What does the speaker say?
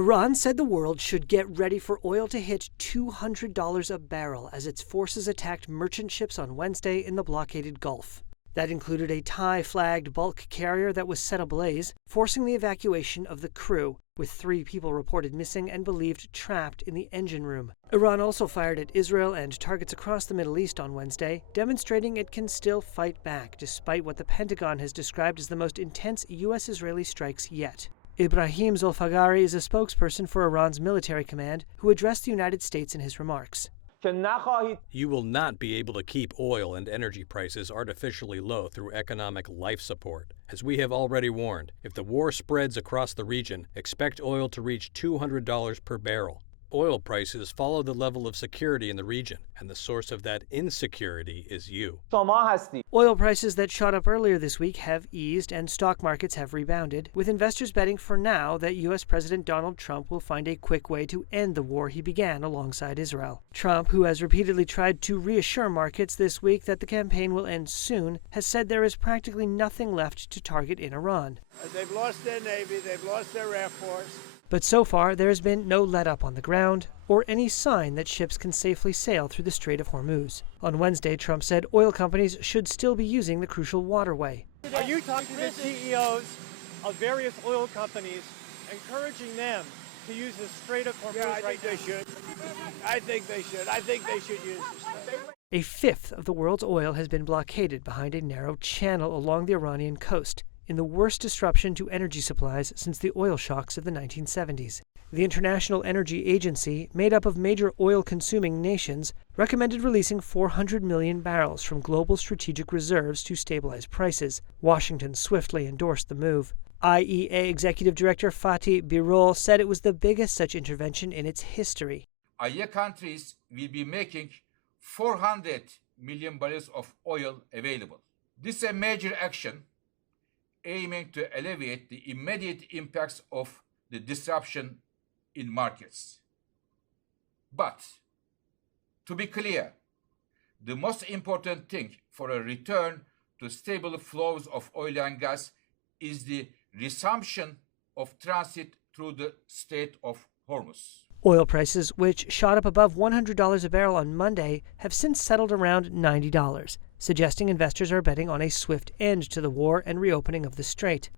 Iran said the world should get ready for oil to hit $200 a barrel as its forces attacked merchant ships on Wednesday in the blockaded Gulf. That included a Thai-flagged bulk carrier that was set ablaze, forcing the evacuation of the crew, with 3 people reported missing and believed trapped in the engine room. Iran also fired at Israel and targets across the Middle East on Wednesday, demonstrating it can still fight back despite what the Pentagon has described as the most intense U.S.-Israeli strikes yet. Ibrahim Zolfagari is a spokesperson for Iran's military command who addressed the United States in his remarks. You will not be able to keep oil and energy prices artificially low through economic life support. As we have already warned, if the war spreads across the region, expect oil to reach $200 per barrel. Oil prices follow the level of security in the region, and the source of that insecurity is you. Oil prices that shot up earlier this week have eased and stock markets have rebounded, with investors betting for now that U.S. President Donald Trump will find a quick way to end the war he began alongside Israel. Trump, who has repeatedly tried to reassure markets this week that the campaign will end soon, has said there is practically nothing left to target in Iran. They've lost their Navy, they've lost their Air Force. But so far, there has been no let-up on the ground or any sign that ships can safely sail through the Strait of Hormuz. On Wednesday, Trump said oil companies should still be using the crucial waterway. Are you talking to the CEOs of various oil companies, encouraging them to use the Strait of Hormuz? Yeah, I think they should. I think they should use this. A fifth of the world's oil has been blockaded behind a narrow channel along the Iranian coast, in the worst disruption to energy supplies since the oil shocks of the 1970s. The International Energy Agency, made up of major oil-consuming nations, recommended releasing 400 million barrels from global strategic reserves to stabilize prices. Washington swiftly endorsed the move. IEA Executive Director Fatih Birol said it was the biggest such intervention in its history. IEA countries will be making 400 million barrels of oil available. This is a major action aiming to alleviate the immediate impacts of the disruption in markets. But, to be clear, the most important thing for a return to stable flows of oil and gas is the resumption of transit through the Strait of Hormuz. Oil prices, which shot up above $100 a barrel on Monday, have since settled around $90, suggesting investors are betting on a swift end to the war and reopening of the strait.